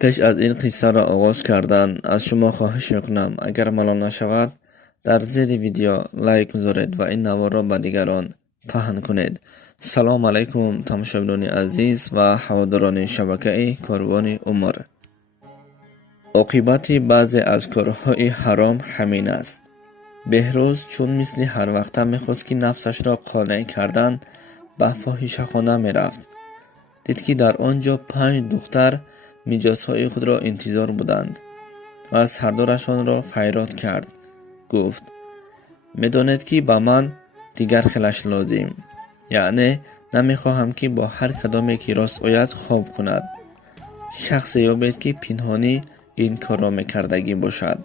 پیش از این قصه را آغاز کردن از شما خواهش میکنم اگر ملال نشود در زیر ویدیو لایک گذارید و این نوار را به دیگران پهن کنید. سلام علیکم تماشاگران عزیز و هواداران شبکه کاروان عمر. عاقبت بعضی از کارهای حرام همین است. بهروز چون مثل هر وقت میخواست که نفسش را قانع کردن به فاحشه‌خانه میرفت. دید که در آنجا 5 دختر مجازهای خود را انتظار بودند و از هر دوشان را فریاد کرد. گفت میدانید که با من دیگر خلش لازم، یعنی نمیخواهم که با هر کدامی که راست آید خواب کند. شخصی یابید که پنهانی این کار را میکردگی باشد.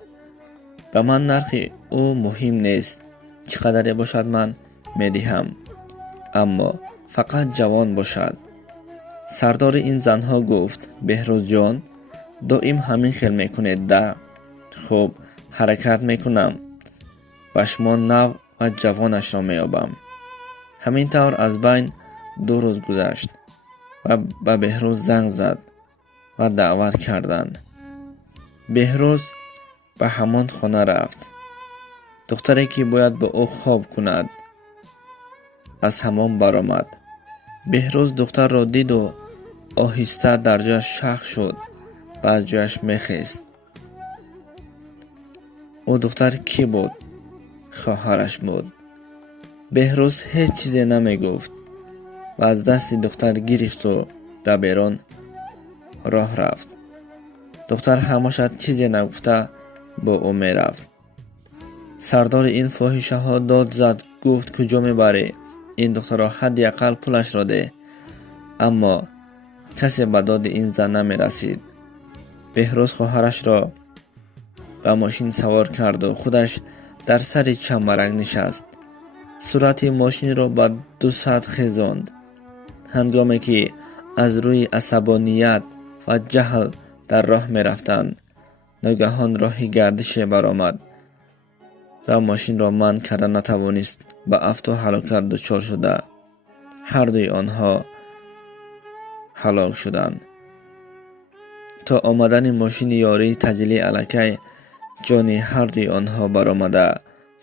به من نرخ او مهم نیست، چقدر باشد من میدهم، اما فقط جوان باشد. سردار این زنها گفت بهروز جان دائم همین خیال میکنید ده؟ خب حرکت میکنم و شما نو و جوانش را میابم. همین طور از بین 2 روز گذشت و به بهروز زنگ زد و دعوت کردن. بهروز به همان خانه رفت. دختری که باید با او خواب کند از حمام برآمد. بهروز دختر را دید و آهسته در جایش شخ شد و از جایش میخیست. او دختر کی بود؟ خواهرش بود. بهروز هیچ چیزی نمیگفت و از دست دختر گرفت و در بیرون راه رفت. دختر هماشد چیزی نگفته با او میرفت. سردار این فاحشه ها داد زد، گفت کجا میبری؟ این دختر را حداقل پولش را ده. اما کسی به داد این زن نمیرسید. بهروز خواهرش را به ماشین سوار کرد و خودش در سر چنبرک نشست. سرعت ماشین را به 200 خیزاند. هنگامی که از روی عصبانیت و جهل در راه می رفتند، ناگهان راه گردش برآمد و ماشین را منع کردن نتوانست. به افت و هلاکت دچار شده هر دوی آنها هلاک شدند. تا آمدن ماشین یاری تجلی الکی جان هر دوی آنها برآمده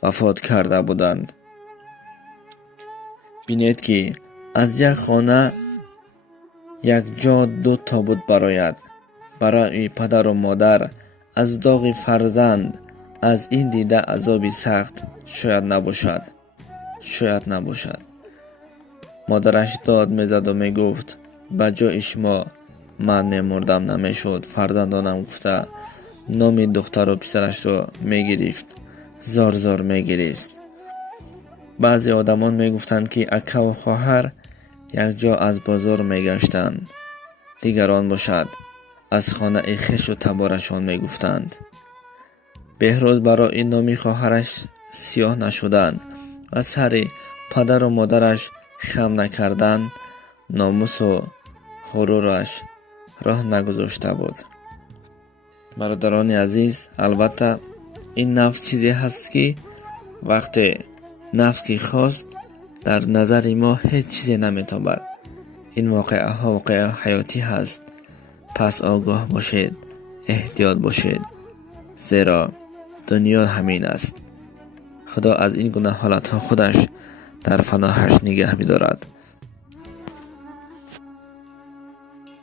وفات کرده بودند. بینید که از یک خانه یک جا 2 تابوت برآید. برای پدر و مادر از داغ فرزند از این دیده عذابی سخت شاید نباشد. مادرش داد میزد و میگفت به جای شما من میمردم نمیشد. فرزندانم گفته نام دختر و پسرش را میگرفت، زار میگریست. بعضی آدمان میگفتند که اکا و خواهر یک جا از بازار میگشتند. دیگران باشد از خانه خویش و تبارشان میگفتند. بهروز برای این نامی خواهرش سیاه نشدن و سر پدر و مادرش خم نکردن ناموس و غرورش راه نگذاشته بود. برادران عزیز، البته این نفس چیزی هست که وقتی نفس که خواست در نظر ما هیچ چیزی نمیتابد. این واقعه حیاتی هست. پس آگاه باشید، احتیاط باشید، زیرا دنیا همین است. خدا از این گونه حالت ها خودش در پناهش نگه می‌دارد.